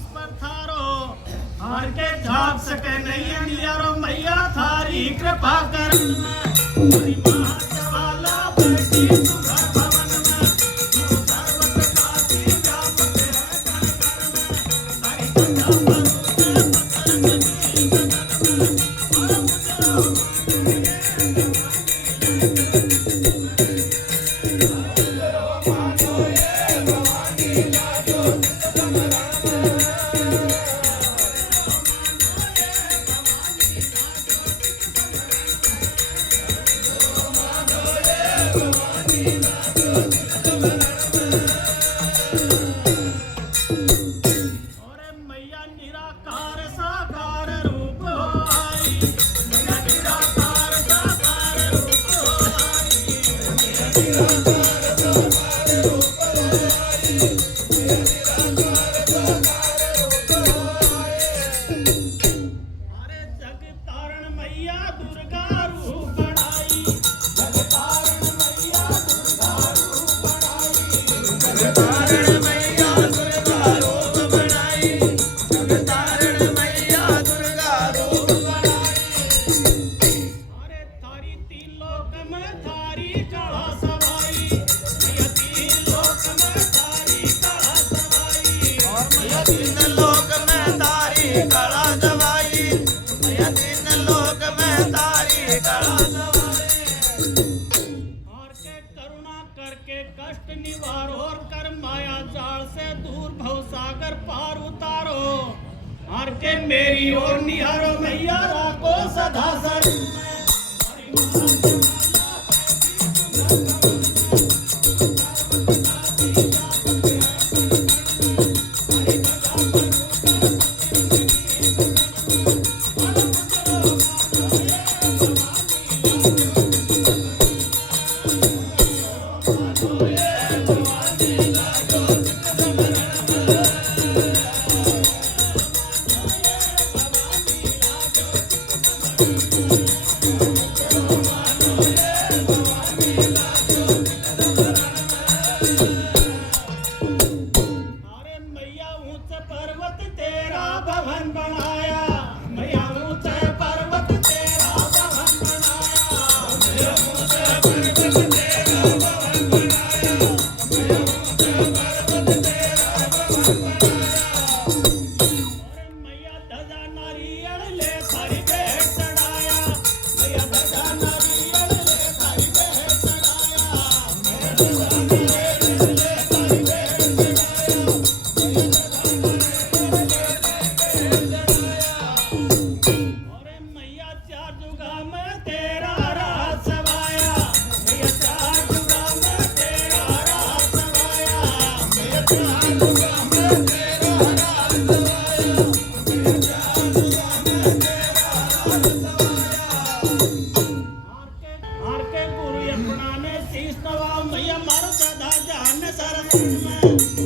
शीश पर थारो हार के झाप सके नहीं अंधियारो मैया थारी कृपा कर हरी महाजवाला बैठी तू घर भवन में तू सर्वत्र काशी व्यापक है कण कण में हरि कथा परुते पत्थर नदी गगन में और मुझे निराकार साकार रूप हो आई मैया निराकार साकार रूप हो आई अरे जग तारण मैया दुर्गा रूप बनाई जग तारण मैया दुर्गा रूप बनाई जग तारण मैया दुर्गा रूप बनाई जग तारण मैया दुर्गा रूप बनाई अरे थारी तीन लोक में थारी कला सवाई मैया तीन लोक में थारी कला सवाई और मैया तीन लोक में थारी कला सवाई मैया तीन लोक में तारी कला सवाई और के करुणा करके कष्ट निवारो और कर माया जाल से दूर भव सागर पार उतारो और के मेरी ओर निहारो मैया राखो सदा सर पर्वत तेरा भवन बनाया मैया ऊंचे पर्वत तेरा भवन बनाया मैया ऊंचे पर्वत तेरा भवन बनाया मैया ऊंचे पर्वत तेरा भवन बनाया और मैया ध्वजा नारियल ले थारी भेंट चढ़ाया मैया ध्वजा नारियल ले थारी भेंट चढ़ाया मैया ध्वजा नारियल ले थारी भेंट चढ़ाया चार जुगा में तेरा राज सवाया मैया चार जुगा में तेरा राज सवाया मैया चार जुगा में तेरा राज सवाया मैया चार जुगा में तेरा राज सवाया हार के गुरु अपना ने शीश नवा मैया मारो सदा जान सरस में